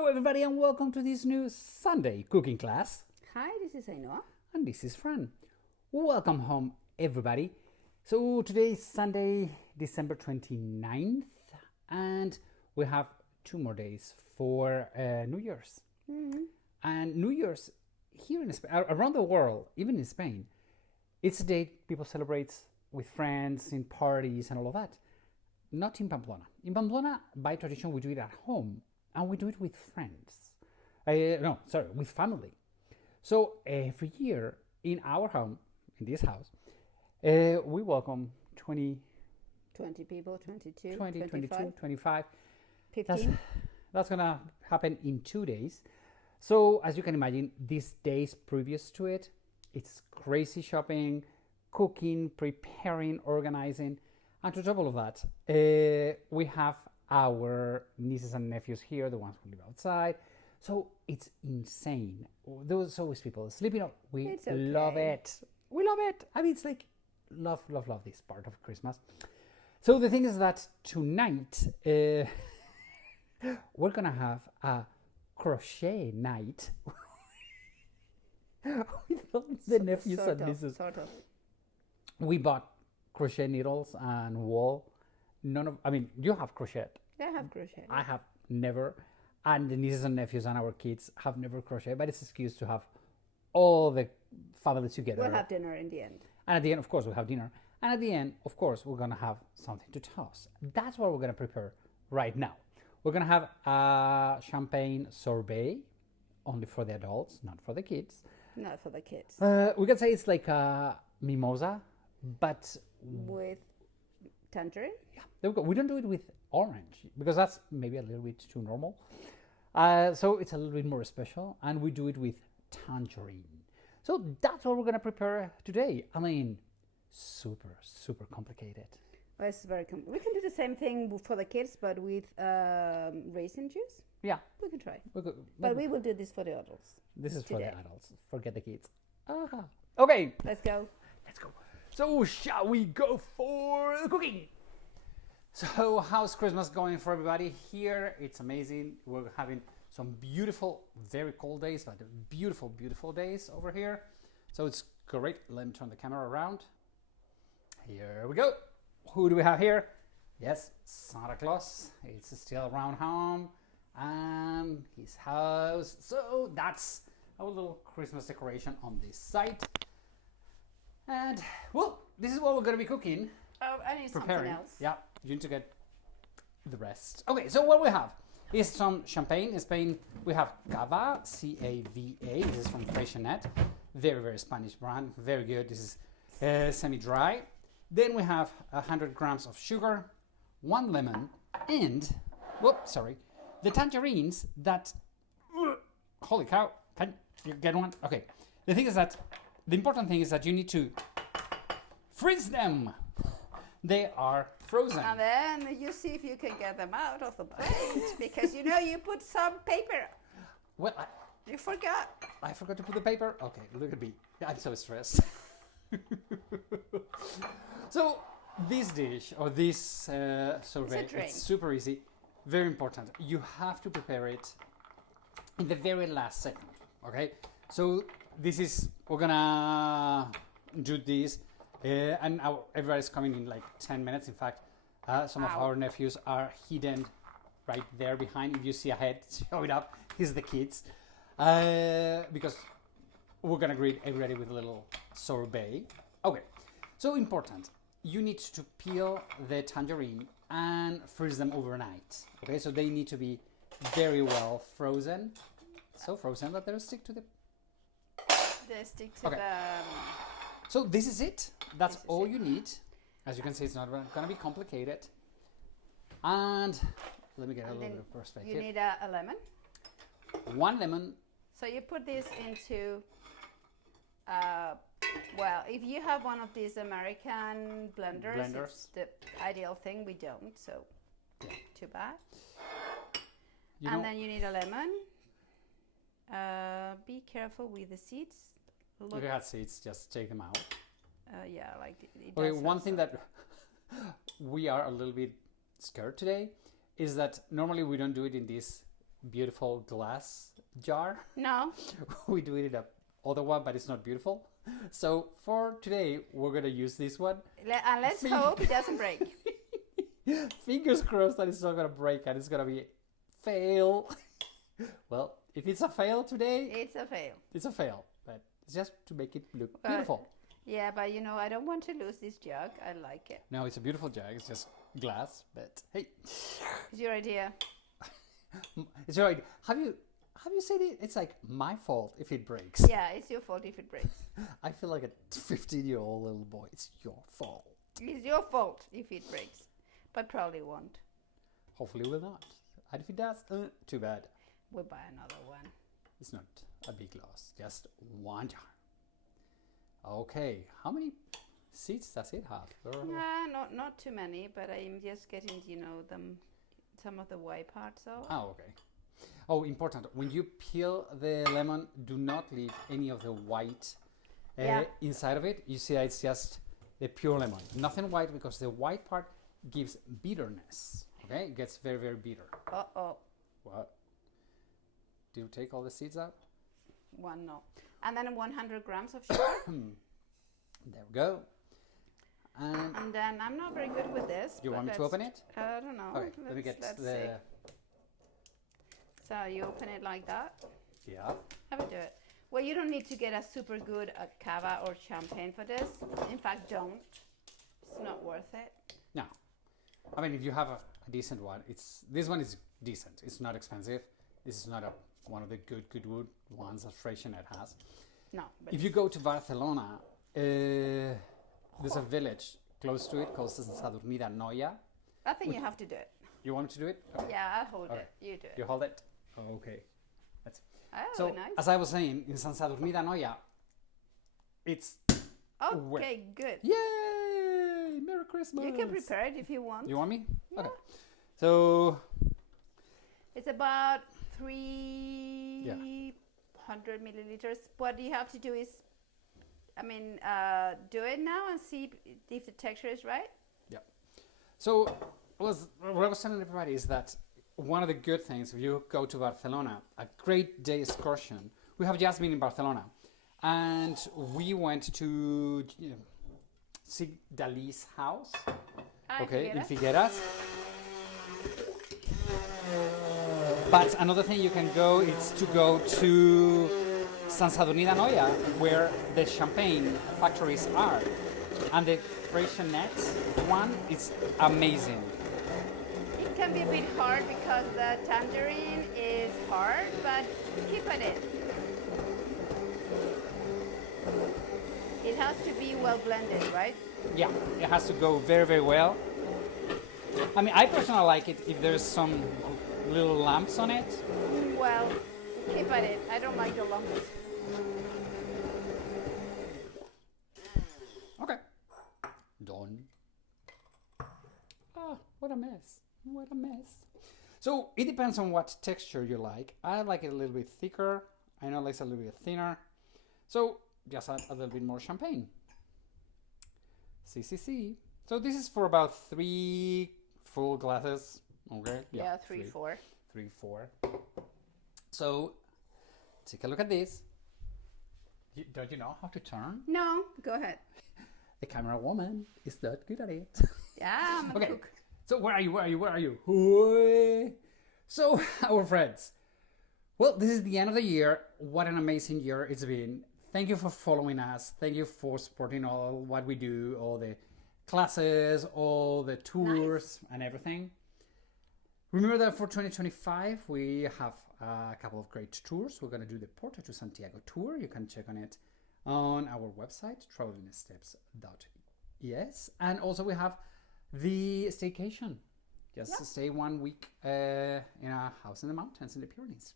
Hello everybody and welcome to this new Sunday cooking class. Hi, this is Ainhoa. And this is Fran. Welcome home everybody. So today is Sunday, December 29th, and we have 2 more days for New Year's. And New Year's here in Spain, around the world, even in Spain, it's a day people celebrate with friends, in parties and all of that. Not in Pamplona. In Pamplona, by tradition, we do it at home and we do it with friends. With family. So every year in our home, in this house, we welcome 20 people, 22, 20, 25, 22, 25. 15. That's going to happen in 2 days. So as you can imagine, these days previous to it, it's crazy shopping, cooking, preparing, organizing. And to top all of that, we have our nieces and nephews here, the ones who live outside. So it's insane. There's always people sleeping up. We love it. We love it. I mean, it's like love this part of Christmas. So the thing is that tonight, we're going to have a crochet night with all the nephews and nieces. Sort of. We bought crochet needles and wool. You have crochet. I have crochet. I have never. And the nieces and nephews and our kids have never crochet, but it's an excuse to have all the family together. We'll have dinner in the end. And at the end, of course, we'll have dinner. And at the end, of course, we're going to have something to toss. That's what we're going to prepare right now. We're going to have a champagne sorbet, only for the adults, not for the kids. Not for the kids. We can say it's like a mimosa, but with tangerine? Yeah, there we go. We don't do it with orange because that's maybe a little bit too normal. So it's a little bit more special, and we do it with tangerine. So that's what we're going to prepare today. I mean, super complicated. Well, it's very we can do the same thing for the kids, but with raisin juice. Yeah. We can try. But we will do this for the adults. This is today. for the adults. Forget the kids. Okay. Let's go. So shall we go for the cooking? So how's Christmas going for everybody? Here it's amazing. We're having some beautiful, very cold days, but beautiful days over here. So it's great. Let me turn the camera around. Here we go. Who do we have here? Yes, Santa Claus. It's still around home and his house. So that's our little Christmas decoration on this side. And, well, this is what we're going to be cooking. Oh, I need preparing. Something else. Yeah, you need to get the rest. Okay, so what we have is some champagne. In Spain, we have Cava, C-A-V-A. This is from Freixenet. Very Spanish brand. Very good. This is semi-dry. Then we have 100 grams of sugar, 1 lemon, and, the tangerines that, holy cow, can you get one? Okay, the important thing is that you need to freeze them. They are frozen. And then you see if you can get them out of the plate because you put some paper. Well, you forgot. I forgot to put the paper. Okay, look at me. I'm so stressed. So this dish or this sorbet, it's super easy, very important. You have to prepare it in the very last second. Okay, so we're gonna do this. And everybody's coming in like 10 minutes. In fact, some of our nephews are hidden right there behind. If you see a head, show it up. He's the kids. Because we're going to greet everybody with a little sorbet. Okay, so important. You need to peel the tangerine and freeze them overnight. Okay, so they need to be very well frozen. So frozen that they'll stick to the... They stick to the... So this is it. That's all you need. As you can see, it's not going to be complicated. And let me get a little bit of perspective. You need a lemon. 1 lemon. So you put this into, if you have one of these American blenders, it's the ideal thing. We don't, so too bad. And then you need a lemon. Be careful with the seeds. If you have seeds, just take them out. Okay, one thing that we are a little bit scared today is that normally we don't do it in this beautiful glass jar. No. We do it in a other one, but it's not beautiful. So for today, we're gonna use this one. And let's hope it doesn't break. Fingers crossed that it's not gonna break and it's gonna be fail. Well, if it's a fail today, it's a fail. It's a fail, but it's just to make it look beautiful. Yeah, but you know, I don't want to lose this jug. I like it. No, it's a beautiful jug. It's just glass, but hey, it's your idea. It's your idea. Have you said it? It's like my fault if it breaks. Yeah, it's your fault if it breaks. I feel like a 15-year-old little boy. It's your fault. It's your fault if it breaks, but probably won't. Hopefully will not. And if it does, too bad. We'll buy another one. It's not a big loss, just one jar. Okay, how many seeds does it have? Not too many, but I'm just getting, you know, some of the white parts out. Oh, okay. Oh, important. When you peel the lemon, do not leave any of the white inside of it. You see that it's just the pure lemon. Nothing white, because the white part gives bitterness. Okay, it gets very, very bitter. Uh-oh. What? Did you take all the seeds out? One, no. And then 100 grams of sugar. There we go. And then I'm not very good with this. You want me to open it? I don't know. Okay, let me get the... See. So you open it like that? Yeah. Have it do it. Well, you don't need to get a super good cava or champagne for this. In fact, don't. It's not worth it. No. I mean, if you have a decent one, this one is decent. It's not expensive. This is not one of the good wood ones that Freixenet has. No. If you go to Barcelona, there's a village close to it called Sadurní d'Anoia. I think you have to do it. You want me to do it? Okay. Yeah, I'll hold it. You do it. You hold it? Okay. So nice. As I was saying, in Sant Sadurní d'Anoia, it's... Okay, good. Yay! Merry Christmas! You can prepare it if you want. You want me? Yeah. Okay. So... It's about 300 milliliters. What you have to do is, do it now and see if the texture is right. Yeah. So what I was telling everybody is that one of the good things, if you go to Barcelona, a great day excursion. We have just been in Barcelona, and we went to see Dalí's house. In Figueras. But another thing you can go is to go to Sant Sadurní d'Anoia, where the champagne factories are, and the Freixenet one is amazing. It can be a bit hard because the tangerine is hard, but keep at it. It has to be well blended, right? Yeah, it has to go very, very well. I mean, I personally like it if there's some little lumps on it. Well, keep at it. I don't like the lumps. Okay. Done. Oh, what a mess. What a mess. So it depends on what texture you like. I like it a little bit thicker. I know it's a little bit thinner. So just add a little bit more champagne. See. So this is for about 3 full glasses. Okay. Yeah, 3, 4. 3, 4. So take a look at this. Don't you know how to turn? No, go ahead. The camera woman is not good at it. Yeah, I'm a cook. So where are you? So our friends, well, this is the end of the year. What an amazing year it's been. Thank you for following us. Thank you for supporting all what we do, all the classes, all the tours, and everything. Remember that for 2025, we have a couple of great tours. We're going to do the Porto to Santiago tour. You can check on it on our website, travelingsteps.es. And also we have the staycation. Just stay 1 week in a house in the mountains in the Pyrenees.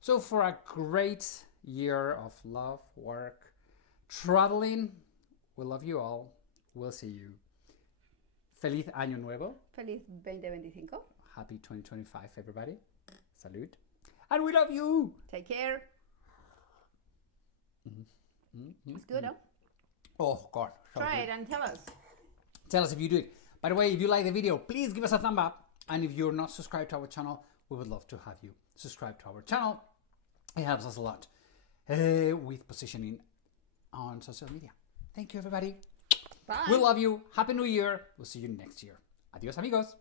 So for a great year of love, work, traveling, we love you all. We'll see you. Feliz Año Nuevo. Feliz 2025. Happy 2025, everybody. Salud. And we love you. Take care. It's good, huh? Oh, God. So Try good. it and tell us. Tell us if you do it. By the way, if you like the video, please give us a thumb up. And if you're not subscribed to our channel, we would love to have you subscribe to our channel. It helps us a lot with positioning on social media. Thank you, everybody. Bye. We love you. Happy New Year. We'll see you next year. Adios, amigos.